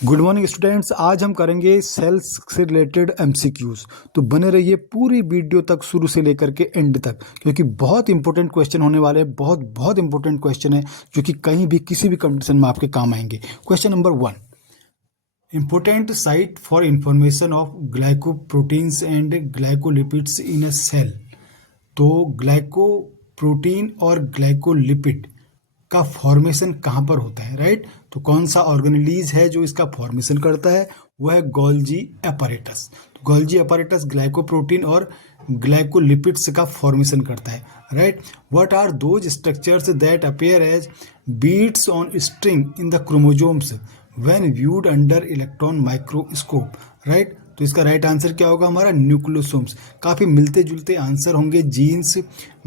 Good morning students. आज हम करेंगे सेल्स से रिलेटेड एमसीक्यूज। तो बने रहिए पूरी वीडियो तक, शुरू से लेकर के एंड तक, क्योंकि बहुत इंपॉर्टेंट क्वेश्चन होने वाले हैं। बहुत बहुत इंपॉर्टेंट क्वेश्चन है जो कि कहीं भी किसी भी कंडीशन में आपके काम आएंगे। Question number 1, important site for information of glycoproteins and glycolipids in a cell. तो ग्लाइकोप्रोटीन और ग्लाइकोलिपिड का फॉर्मेशन कहाँ पर होता है, राइट? तो कौन सा ऑर्गेनेलीज है जो इसका फॉर्मेशन करता है? वह है गोल्जी एपैरेटस। तो गोल्जी एपैरेटस ग्लाइकोप्रोटीन और ग्लाइकोलिपिड्स का फॉर्मेशन करता है, right? What are those structures that appear as beads on string in the chromosomes when viewed under electron microscope, right? तो इसका राइट आंसर क्या होगा हमारा? न्यूक्लियोसोम्स। काफ़ी मिलते जुलते आंसर होंगे, जीन्स,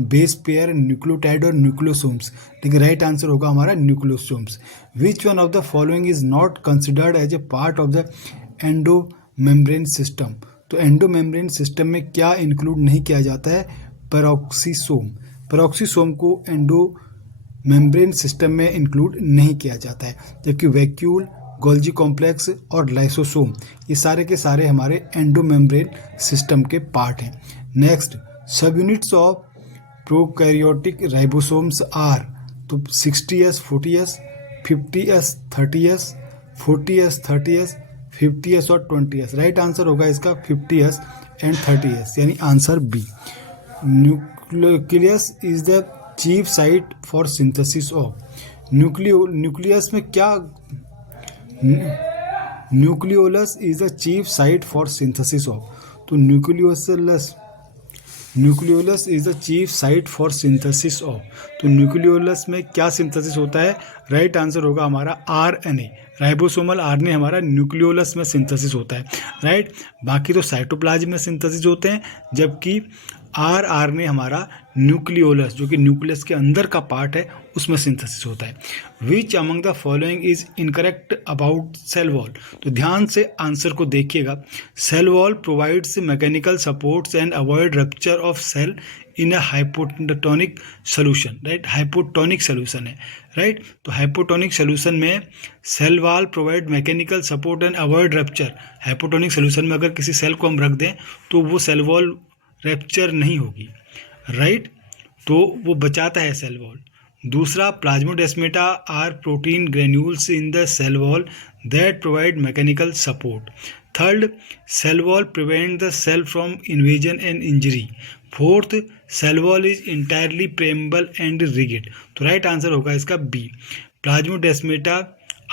बेस पेयर, न्यूक्लियोटाइड और न्यूक्लियोसोम्स, लेकिन राइट आंसर होगा हमारा nucleosomes. Which one of the following is not considered as a part of the endomembrane system? तो एंडोमेम्ब्रेन सिस्टम में क्या इंक्लूड नहीं किया जाता है? पेरोक्सीसोम। पेरोक्सीसोम को एंडोमेम्ब्रेन सिस्टम में इंक्लूड नहीं किया जाता है, जबकि वैक्यूल, गोल्जी कॉम्प्लेक्स और लाइसोसोम ये सारे के सारे हमारे एंडोमेम्ब्रेन सिस्टम के पार्ट हैं। नेक्स्ट, सब units of prokaryotic ribosomes are. तो 60s, 40s, 50s, 30s, 40s, 30s, 50s और 20s। राइट आंसर होगा इसका 50s एंड 30s, यानी answer B. Nucleus is the chief site for synthesis of. Nucleus में क्या? Nucleolus is the chief site for synthesis of. तो nucleolus is the chief site for synthesis of. तो nucleolus में क्या synthesis होता है? Right answer होगा हमारा आरएनए। राइबोसोमल आरएनए हमारा न्यूक्लियोलस में सिंथेसिस होता है, राइट? बाकी तो साइटोप्लाज्म में सिंथेसिस होते हैं, जबकि आरएनए हमारा न्यूक्लियोलस, जो कि न्यूक्लियस के अंदर का पार्ट है, उसमें सिंथेसिस होता है। Which among the following is incorrect about cell wall? तो ध्यान से आंसर को देखिएगा। Cell wall provides mechanical supports and avoid rupture of cell in a hypotonic solution, right? Hypotonic solution है, राइट? तो हाइपोटोनिक सोल्यूशन में cell wall provide mechanical support and avoid rupture. Hypotonic solution में अगर किसी cell को हम रख दें तो वो सेल वॉल रैप्चर नहीं होगी, राइट? तो वो बचाता है सेल वॉल। दूसरा, plasmodesmata are protein granules in the cell wall that provide mechanical support. Third, cell wall prevent the cell from invasion and injury. Fourth, cell wall is entirely permeable and rigid. तो right answer होगा इसका B. Plasmodesmata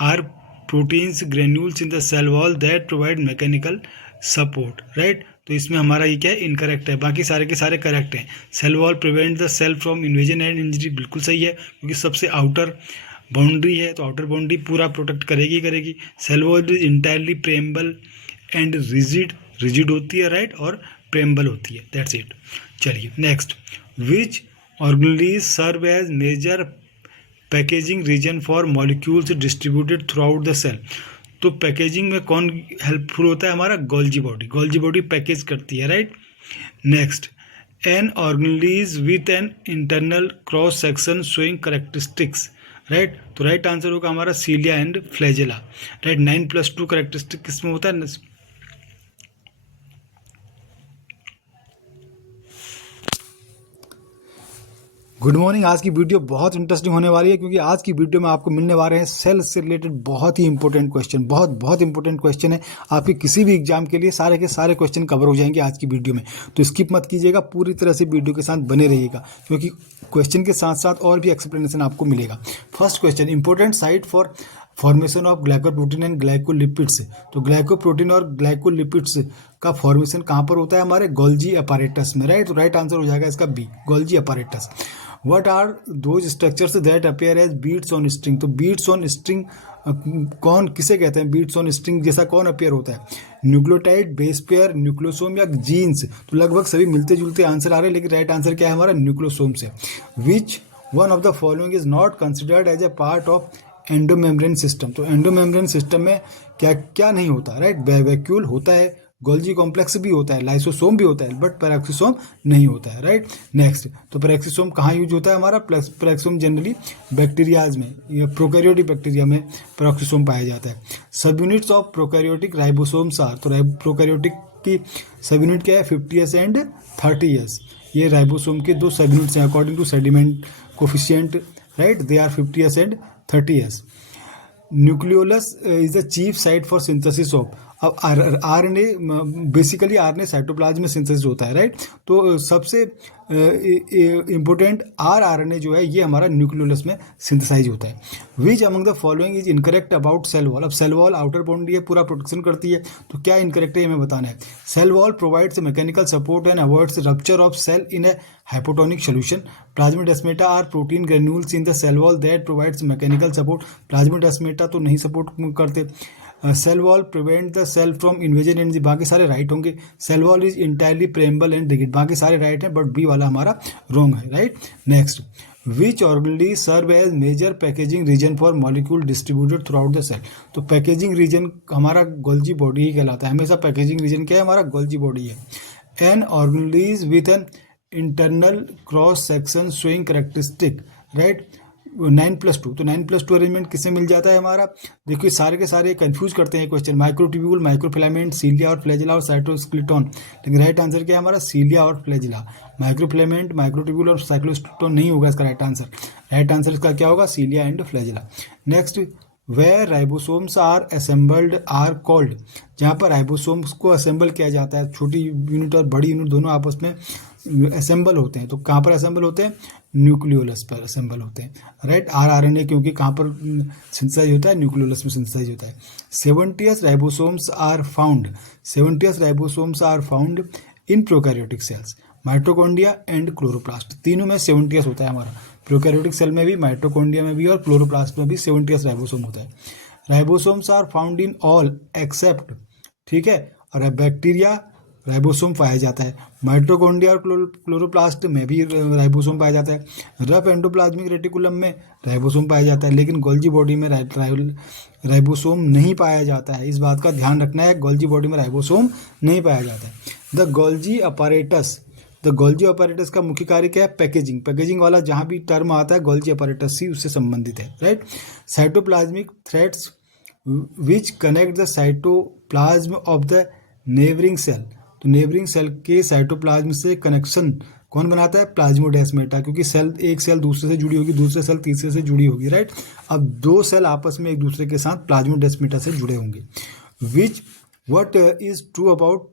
are proteins granules in the cell wall that provide mechanical support, right? तो इसमें हमारा ये क्या है? Incorrect है। बाकी सारे के सारे करेक्ट हैं। Cell wall prevent the cell from invasion and injury बिल्कुल सही है, क्योंकि सबसे आउटर बाउंड्री है, तो आउटर बाउंड्री पूरा प्रोटेक्ट करेगी। Cell wall is entirely permeable and rigid होती है, राइट? और प्रेम्बल होती है। That's it. चलिए next, which organelles serve as major packaging region for molecules distributed throughout the cell? तो पैकेजिंग में कौन हेल्पफुल होता है? हमारा Golgi body. Golgi body package करती है, right? Next, an organelles with an internal cross section showing characteristics, right? तो right answer होगा हमारा cilia and flagella, right? 9+2 characteristic किसमें होता है? Good morning. आज की वीडियो बहुत इंटरेस्टिंग होने वाली है, क्योंकि आज की वीडियो में आपको मिलने वाले हैं सेल से रिलेटेड बहुत ही इंपॉर्टेंट क्वेश्चन। बहुत इंपॉर्टेंट क्वेश्चन है आपके किसी भी एग्जाम के लिए। सारे के सारे क्वेश्चन कवर हो जाएंगे आज की वीडियो में, तो स्किप मत कीजिएगा, पूरी तरह से वीडियो के साथ बने रहिएगा, क्योंकि क्वेश्चन के साथ साथ और भी एक्सप्लेनेशन आपको मिलेगा। First question, important site for formation of glycoprotein and glycolipids. तो ग्लाइकोप्रोटीन और ग्लाइकोलिपिड्स का फॉर्मेशन कहाँ पर होता है? हमारे गोल्जी एपैरेटस में, राइट? तो राइट आंसर हो जाएगा इसका B, Golgi apparatus. What are those structures that appear as beads on string? तो beads on string कौन किसे कहते हैं? beads on string जैसा कौन अपीयर होता है? न्यूक्लियोटाइड, बेस पेयर, न्यूक्लियोसोम या जीन्स? तो लगभग सभी मिलते जुलते आंसर आ रहे हैं, लेकिन राइट आंसर क्या है हमारा? न्यूक्लियोसोम से। Which one of the following is not considered as a part of endomembrane system? तो एंडोमेम्ब्रेन सिस्टम में क्या क्या नहीं होता, राइट? वैक्यूल होता है, गोल्जी कॉम्प्लेक्स भी होता है, लाइसोसोम भी होता है, बट पेरोक्सिसोम नहीं होता है, राइट। नेक्स्ट, तो पेरोक्सिसोम कहाँ यूज होता है हमारा? पेरोक्सिसोम जनरली बैक्टीरियाज में या प्रोकैरियोटिक बैक्टीरिया में पेरोक्सिसोम पाया जाता है। Subunits of prokaryotic ribosomes are, तो प्रोकैरियोटिक की सब यूनिट क्या है? 50s and 30s। ये राइबोसोम के दो सब यूनिट्स हैं according to sediment coefficient, right, they are 50s and 30s। Nucleolus is the chief site for synthesis of, अब आरएनए बेसिकली आरएनए साइटोप्लाज्म में सिंथेसिस होता है, राइट। तो सबसे इम्पोर्टेंट आरएनए जो है ये हमारा न्यूक्लियोलस में सिंथेसाइज होता है। Which among the following is incorrect about cell wall, अब सेल वॉल आउटर बाउंड्री है, पूरा प्रोटेक्शन करती है, तो क्या इनकरेक्ट है हमें बताना है। Cell wall provides mechanical support and avoids rupture of cell in a hypotonic solution. Plasmodesmata are protein granules in the cell wall that provides mechanical support, plasmodesmata तो नहीं सपोर्ट करते। Cell wall prevent the cell from invasion and, बाकी सारे right होंगे। Cell wall is entirely permeable and rigid, बाकी सारे right हैं, but B वाला हमारा रॉन्ग है, right. Next, which organelle serve as major packaging region for molecule distributed throughout the cell, तो पैकेजिंग रीजन हमारा गोल्जी बॉडी ही कहलाता है, हमेशा पैकेजिंग रीजन क्या है? हमारा गोल्जी बॉडी है। An organelles with an internal cross section showing characteristic, right, 9+2, तो 9+2 अरेंजमेंट किससे मिल जाता है हमारा? देखिए सारे के सारे कंफ्यूज करते हैं क्वेश्चन, माइक्रोट्यूब्यूल, माइक्रोफिलामेंट, सीलिया और फ्लैजिला और साइटोस्केलेटन, लेकिन राइट आंसर क्या है हमारा? सीलिया और फ्लैजिला। माइक्रोफिलामेंट, माइक्रोट्यूब्यूल और साइक्लोस्केलेटन नहीं होगा इसका राइट आंसर। राइट आंसर इसका क्या होगा? Cilia and flagella. Next, where ribosomes are assembled are called, जहाँ पर राइबोसोम्स को असेंबल किया जाता है, छोटी यूनिट और बड़ी यूनिट दोनों आपस में असेंबल होते हैं, तो कहाँ पर असेंबल होते हैं? न्यूक्लियोलस पर असेंबल होते हैं, राइट। आरएनए क्योंकि कहाँ पर सिंथेसाइज होता है? न्यूक्लियोलस में सिंथेसाइज होता है। 70s ribosomes are found, 70s ribosomes are found in prokaryotic cells, mitochondria and chloroplast, तीनों में 70s होता है हमारा। प्रोकैरियोटिक सेल में भी, माइटोकॉन्ड्रिया में भी और क्लोरोप्लास्ट में भी 70s राइबोसोम होता है। Ribosomes are found in all except, ठीक है, और बैक्टीरिया राइबोसोम पाया जाता है। माइटोकॉन्ड्रिया और क्लोरोप्लास्ट में भी राइबोसोम पाया जाता है। रफ एंडोप्लाज्मिक रेटिकुलम में राइबोसोम पाया जाता है, लेकिन गोल्जी बॉडी में राइबोसोम नहीं पाया जाता है, इस बात का ध्यान रखना है, गोल्जी बॉडी में राइबोसोम नहीं पाया जाता है। The Golgi apparatus, the Golgi apparatus का मुख्य कार्य क्या है? पैकेजिंग, पैकेजिंग वाला जहाँ भी टर्म आता है गोल्जी अपैरेटस ही उससे संबंधित है, right. Cytoplasmic threads which connect the cytoplasm of the neighbouring cell, तो नेबरिंग सेल के साइटोप्लाज्म से कनेक्शन कौन बनाता है? प्लाज्मोडेस्मेटा, क्योंकि सेल, एक सेल दूसरे से जुड़ी होगी, दूसरे सेल तीसरे से जुड़ी होगी, राइट। अब दो सेल आपस में एक दूसरे के साथ प्लाज्मोडेस्मेटा से जुड़े होंगे। Which what is true about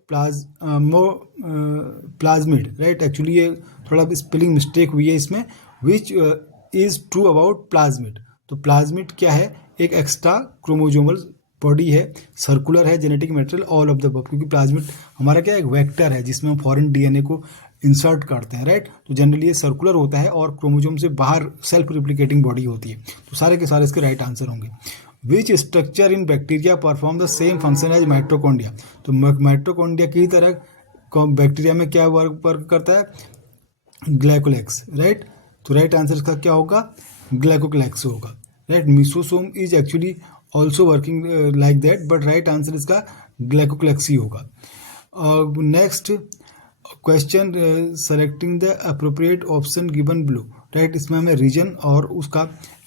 plasmid, right, actually ये थोड़ा स्पेलिंग मिस्टेक हुई है इसमें। Which is true about plasmid, तो प्लाज्मिड क्या है? एक एक्स्ट्रा क्रोमोजोमल बॉडी है, सर्कुलर है, genetic material all of the above, क्योंकि प्लाज्मिड हमारा क्या है? एक वेक्टर है जिसमें हम फॉरेन डीएनए को इंसर्ट करते हैं, राइट। तो जनरली ये सर्कुलर होता है और क्रोमोजोम से बाहर सेल्फ रिप्लिकेटिंग बॉडी होती है, तो सारे के सारे इसके राइट आंसर होंगे। Which structure in bacteria perform the same function as mitochondria, तो माइटोकॉन्ड्रिया की तरह बैक्टीरिया में क्या वर्क करता है? Glycocalyx, right. तो राइट आंसर इसका क्या होगा? ग्लाइकोलेक्स होगा, right. Mesosome is actually also working like that, but right answer इसका ग्लाइकोलेक्सी होगा। Next question, selecting the appropriate option given below, right, इसमें हमें रीजन और उसका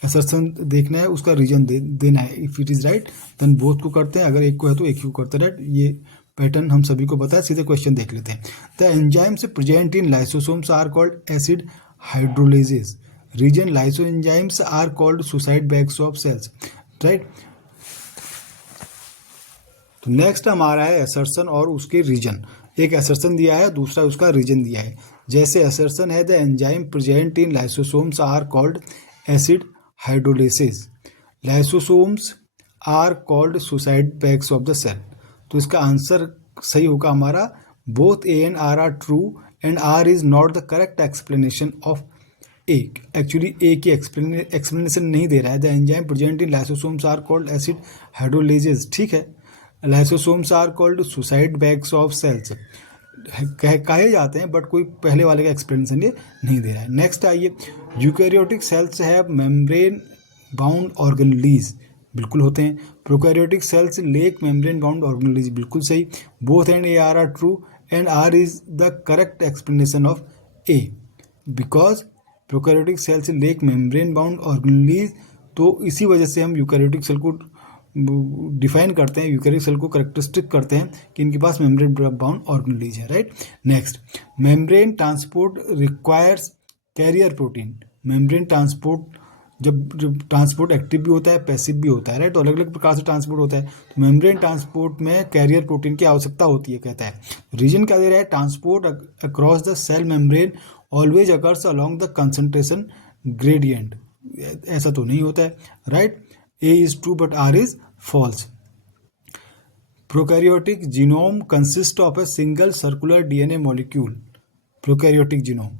असर्शन देखना है, उसका रीजन देना है। If it is right then both को करते हैं, अगर एक को है तो एक को करते हैं, राइट। ये पैटर्न हम सभी को पता है, सीधे क्वेश्चन देख लेते हैं। The enzymes present in lysosomes are called acid hydrolases, reason lyso enzymes are called suicide bags of cells, right. तो नेक्स्ट हमारा है असर्शन और उसके रीजन, एक असर्शन दिया है, दूसरा उसका रीजन दिया है। जैसे असर्शन है the enzyme present in lysosomes are called acid hydrolases, lysosomes are called suicide bags of the cell, तो इसका आंसर सही होगा हमारा both A and R true and R is not the correct explanation of A, actually A की explanation नहीं दे रहा है। The enzyme present in lysosomes are called acid hydrolases, ठीक है, lysosomes are called suicide bags of cells कहे जाते हैं, बट कोई पहले वाले का एक्सप्लेनेशन ये नहीं दे रहा है। नेक्स्ट आइए, eukaryotic cells have membrane bound organelles बिल्कुल होते हैं। Prokaryotic cells lack membrane bound organelle, बिल्कुल सही। Both and A R true and R is the correct explanation of A, because prokaryotic cells lack membrane bound organelle, तो इसी वजह से हम यूकैरियोटिक सेल को डिफाइन करते हैं, यूकैरियोटिक सेल को करेक्टरिस्टिक करते हैं कि इनके पास मेम्ब्रेन बाउंड ऑर्गेनेल है, right. Next, membrane transport requires carrier protein. Membrane transport, जब ट्रांसपोर्ट एक्टिव भी होता है, पैसिव भी होता है, राइट, तो अलग अलग प्रकार से ट्रांसपोर्ट होता है। तो मेम्ब्रेन ट्रांसपोर्ट में कैरियर प्रोटीन की आवश्यकता होती है, कहता है। रीजन क्या दे रहा है, transport across the cell membrane always occurs along the concentration gradient. ऐसा तो नहीं होता है, right. A is true but R is false. Prokaryotic genome consist of a single circular DNA molecule. Prokaryotic genome,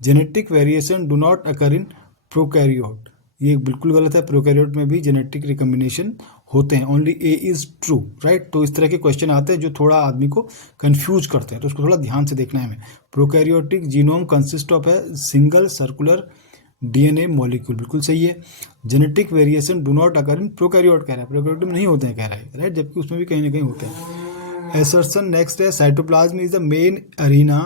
genetic variation do not occur in prokaryote, ये बिल्कुल गलत है। Prokaryote में भी जेनेटिक रिकम्बिनेशन होते हैं, only A is true, right. तो इस तरह के क्वेश्चन आते हैं जो थोड़ा आदमी को कंफ्यूज करते हैं, तो उसको थोड़ा ध्यान से देखना है हमें। Prokaryotic genome consist of a single circular DNA molecule, बिल्कुल सही है। Genetic variation do not occur in prokaryote कह रहा है, प्रोकैरियोट में नहीं होते हैं कह रहा है, राइट, जबकि उसमें भी कहीं ना कहीं होते हैं। एसर्शन नेक्स्ट है, cytoplasm is the main arena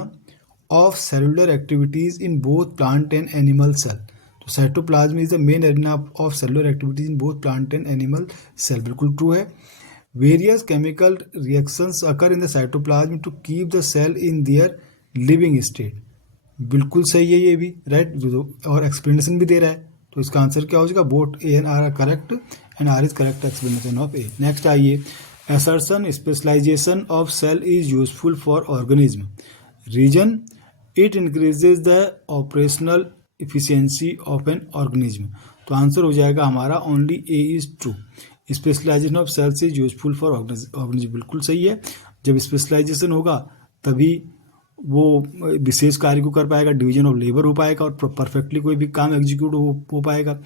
of cellular activities in both plant and animal cell. तो cytoplasm is the main arena of cellular activities in both plant and animal cell, बिल्कुल ट्रू है। Various chemical reactions occur in the cytoplasm to keep the cell in their living state, बिल्कुल सही है ये भी, right, और explanation भी दे रहा है। तो इसका आंसर क्या हो जाएगा, both A and R are correct and R is correct explanation of A. Next आइए, assertion specialization of cell is useful for organism. Reason, it increases the operational efficiency of an organism. तो answer हो जाएगा हमारा only A is true. Specialization of cells is useful for organism, बिल्कुल सही है। जब specialisation होगा तभी वो विशेष कार्य को कर पाएगा, डिवीजन ऑफ लेबर हो पाएगा और परफेक्टली कोई भी काम एग्जीक्यूट हो पाएगा,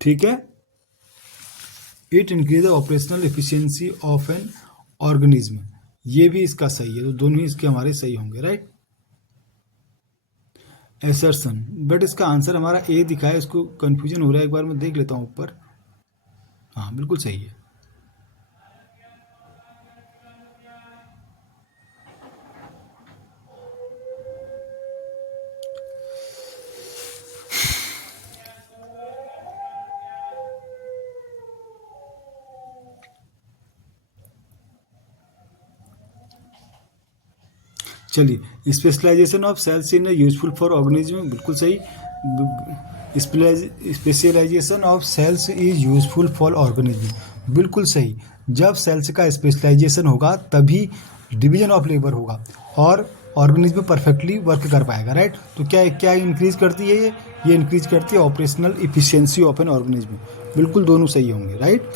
ठीक है। It increase the operational efficiency of an organism, ये भी इसका सही है, तो दोनों ही इसके हमारे सही होंगे, राइट। एसर्शन, बट इसका आंसर हमारा ए दिखा है, इसको कंफ्यूजन हो रहा है, एक बार मैं देख लेता हूँ ऊपर। हाँ बिल्कुल सही है। चलिए, specialization of cells in useful for organism, बिल्कुल सही। Specialization of cells is useful for organism, बिल्कुल सही। जब सेल्स का स्पेशलाइजेशन होगा तभी डिवीजन ऑफ लेबर होगा और ऑर्गेनिज्म परफेक्टली वर्क कर पाएगा, राइट। तो क्या क्या इंक्रीज करती है ये इंक्रीज करती है operational efficiency of an organism, बिल्कुल दोनों सही होंगे, राइट।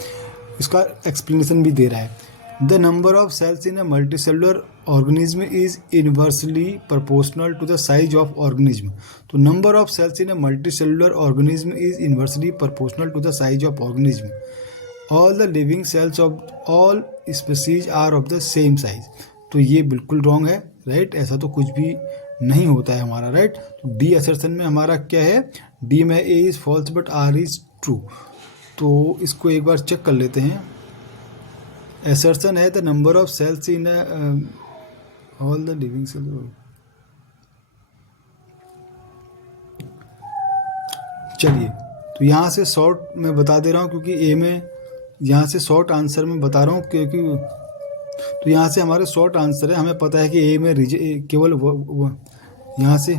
इसका एक्सप्लेनेशन भी दे रहा है। The number of cells in a multicellular organism is inversely proportional to the size of organism. तो number of cells in a multicellular organism is inversely proportional to the size of organism. All the living cells of all species are of the same size. तो ये बिल्कुल wrong है, right, ऐसा तो कुछ भी नहीं होता है हमारा, राइट। तो डी असर्शन में हमारा क्या है, डी में A is false but R is true. तो इसको एक बार चेक कर लेते हैं। असर्शन है the number of cells in all the living cells. चलिए, तो यहाँ से शॉर्ट मैं बता दे रहा हूँ क्योंकि ए में यहाँ से शॉर्ट आंसर में बता रहा हूँ क्योंकि तो यहाँ से हमारे शॉर्ट आंसर है, हमें पता है कि ए में केवल यहाँ से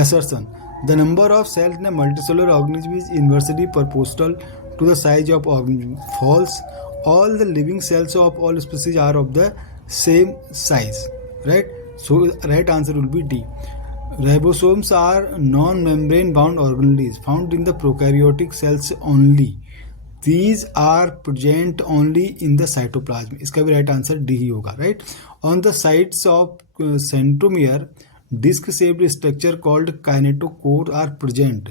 assertion the number of cells in a multicellular organism is inversely proportional to the size of organism. False, all the living cells of all species are of the same size, right. So right answer will be D. Ribosomes are non-membrane bound organelles found in the prokaryotic cells only. These are present only in the cytoplasm. इसका भी right answer D ही होगा, right. On the sides of centromere, disc-shaped structure called kinetochore are present,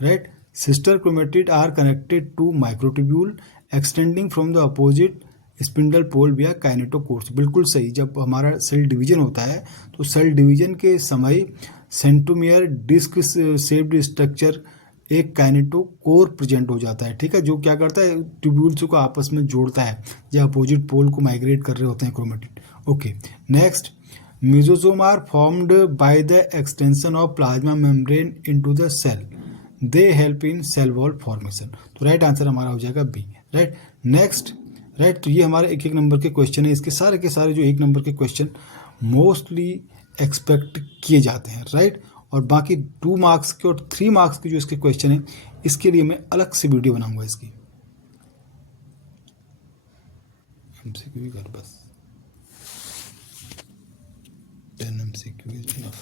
right. Sister chromatid are connected to microtubule extending from the opposite spindle pole via kinetochores. बिल्कुल सही, जब हमारा cell division होता है तो cell division के समय centromere disc shaped structure एक काइनेटोकोर प्रेजेंट हो जाता है, ठीक है, जो क्या करता है ट्यूब्यूल्स को आपस में जोड़ता है या अपोजिट पोल को माइग्रेट कर रहे होते हैं chromatin. Okay, next, mesosome are formed by the extension of plasma membrane into the cell, they help in cell wall formation. तो राइट आंसर हमारा हो जाएगा बी। राइट, नेक्स्ट, राइट, तो ये हमारे एक एक नंबर के क्वेश्चन है। इसके सारे के सारे जो एक नंबर के क्वेश्चन मोस्टली एक्सपेक्ट किए जाते हैं, राइट। और बाकी 2 मार्क्स के और 3 मार्क्स के जो इसके क्वेश्चन हैं, इसके लिए मैं अलग से वीडियो बनाऊंगा इसकी। MCQ कर बस, 10 MCQ इज इनफ।